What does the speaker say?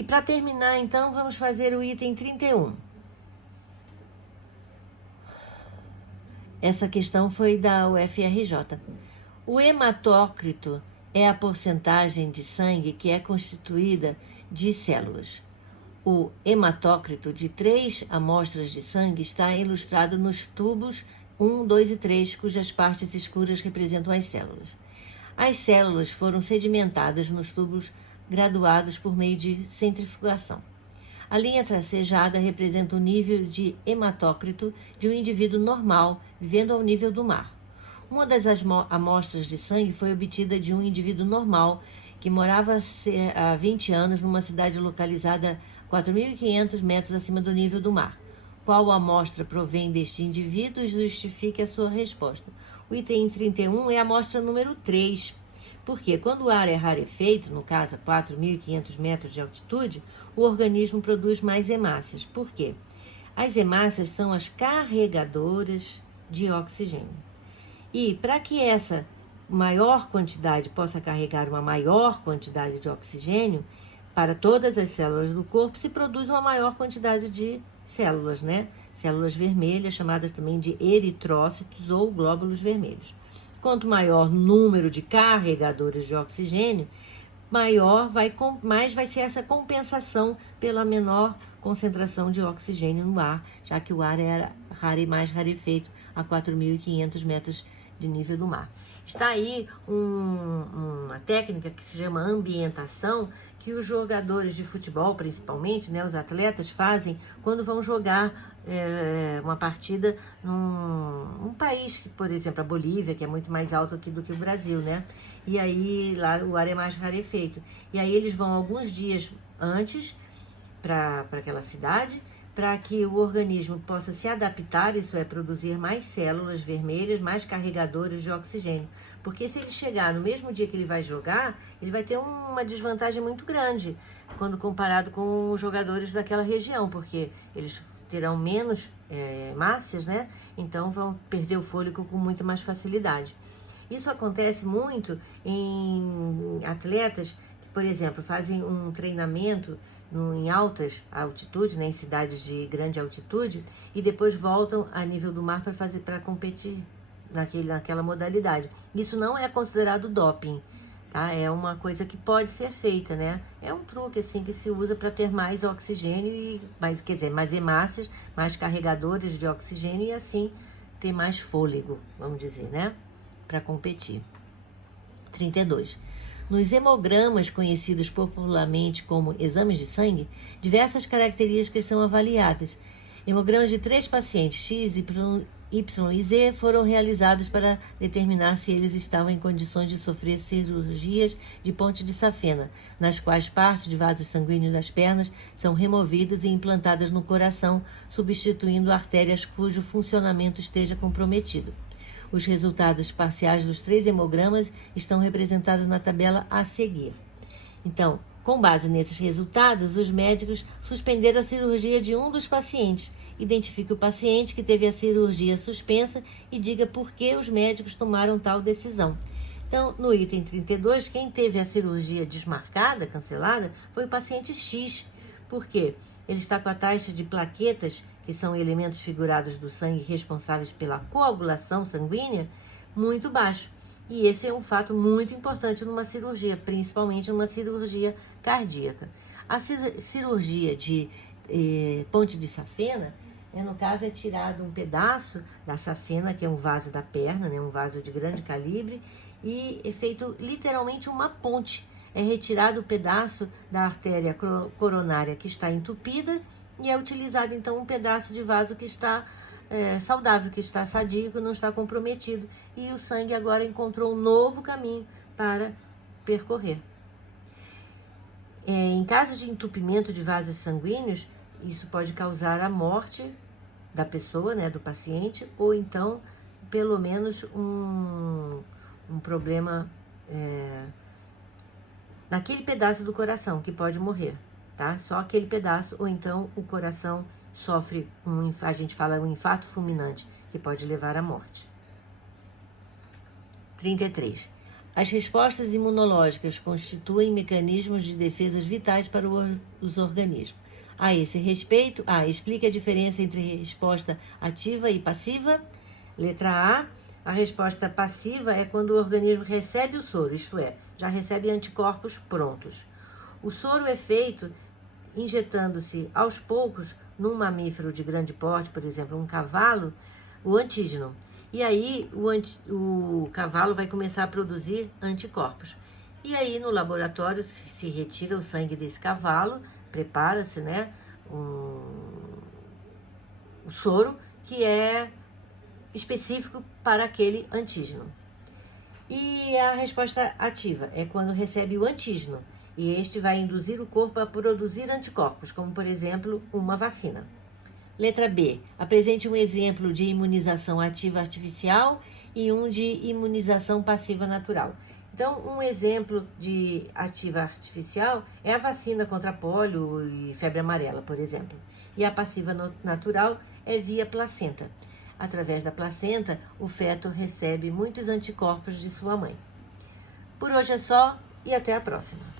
E para terminar, então, vamos fazer o item 31. Essa questão foi da UFRJ. O hematócrito é a porcentagem de sangue que é constituída de células. O hematócrito de 3 amostras de sangue está ilustrado nos tubos 1, 2 e 3, cujas partes escuras representam as células. As células foram sedimentadas nos tubos graduados por meio de centrifugação. A linha tracejada representa o nível de hematócrito de um indivíduo normal vivendo ao nível do mar. Uma das amostras de sangue foi obtida de um indivíduo normal que morava há 20 anos numa cidade localizada 4.500 metros acima do nível do mar. Qual amostra provém deste indivíduo? Justifique a sua resposta. O item 31 é a amostra número 3. Porque quando o ar é rarefeito, no caso a 4.500 metros de altitude, o organismo produz mais hemácias. Por quê? As hemácias são as carregadoras de oxigênio. E para que essa maior quantidade possa carregar uma maior quantidade de oxigênio, para todas as células do corpo se produz uma maior quantidade de células, né? Células vermelhas, chamadas também de eritrócitos ou glóbulos vermelhos. Quanto maior o número de carregadores de oxigênio, mais vai ser essa compensação pela menor concentração de oxigênio no ar, já que o ar era mais rarefeito a 4.500 metros de nível do mar. Está aí uma técnica que se chama ambientação, que os jogadores de futebol, principalmente, né, os atletas, fazem quando vão jogar uma partida num país, que, por exemplo, a Bolívia, que é muito mais alto aqui do que o Brasil, né? E aí lá o ar é mais rarefeito. E aí eles vão alguns dias antes para aquela cidade, para que o organismo possa se adaptar, isso é, produzir mais células vermelhas, mais carregadores de oxigênio. Porque se ele chegar no mesmo dia que ele vai jogar, ele vai ter uma desvantagem muito grande quando comparado com os jogadores daquela região, porque eles terão menos hemácias, né? Então vão perder o fôlego com muito mais facilidade. Isso acontece muito em atletas que, por exemplo, fazem um treinamento em altas altitudes, né, em cidades de grande altitude, e depois voltam a nível do mar para competir naquela modalidade. Isso não é considerado doping, tá? É uma coisa que pode ser feita, né? É um truque assim que se usa para ter mais oxigênio e mais hemácias, mais carregadores de oxigênio e assim ter mais fôlego, vamos dizer, né? Para competir. 32. Nos hemogramas, conhecidos popularmente como exames de sangue, diversas características são avaliadas. Hemogramas de 3 pacientes, X, Y e Z, foram realizados para determinar se eles estavam em condições de sofrer cirurgias de ponte de safena, nas quais partes de vasos sanguíneos das pernas são removidas e implantadas no coração, substituindo artérias cujo funcionamento esteja comprometido. Os resultados parciais dos 3 hemogramas estão representados na tabela a seguir. Então, com base nesses resultados, os médicos suspenderam a cirurgia de um dos pacientes. Identifique o paciente que teve a cirurgia suspensa e diga por que os médicos tomaram tal decisão. Então, no item 32, quem teve a cirurgia desmarcada, cancelada, foi o paciente X. Por quê? Ele está com a taxa de plaquetas, que são elementos figurados do sangue responsáveis pela coagulação sanguínea, muito baixo. E esse é um fato muito importante numa cirurgia, principalmente numa cirurgia cardíaca. A cirurgia de ponte de safena, no caso, é tirado um pedaço da safena, que é um vaso da perna, né, um vaso de grande calibre, e é feito literalmente uma ponte. É retirado o pedaço da artéria coronária que está entupida e é utilizado, então, um pedaço de vaso que está saudável, que está sadio, que não está comprometido. E o sangue agora encontrou um novo caminho para percorrer. Em caso de entupimento de vasos sanguíneos, isso pode causar a morte da pessoa, né, do paciente, ou então, pelo menos, um problema naquele pedaço do coração que pode morrer, tá? Só aquele pedaço, ou então o coração sofre a gente fala um infarto fulminante, que pode levar à morte. 33. As respostas imunológicas constituem mecanismos de defesas vitais para os organismos. A esse respeito, explique a diferença entre resposta ativa e passiva. Letra A resposta passiva é quando o organismo recebe o soro, isto é, já recebe anticorpos prontos. O soro é feito injetando-se aos poucos num mamífero de grande porte, por exemplo, um cavalo, o antígeno. E aí o cavalo vai começar a produzir anticorpos. E aí no laboratório se retira o sangue desse cavalo, prepara-se, né, o soro que é específico para aquele antígeno. E a resposta ativa é quando recebe o antígeno, e este vai induzir o corpo a produzir anticorpos, como por exemplo uma vacina. Letra B. Apresente um exemplo de imunização ativa artificial e um de imunização passiva natural. Então, um exemplo de ativa artificial é a vacina contra pólio e febre amarela, por exemplo. E a passiva natural é via placenta. Através da placenta, o feto recebe muitos anticorpos de sua mãe. Por hoje é só e até a próxima.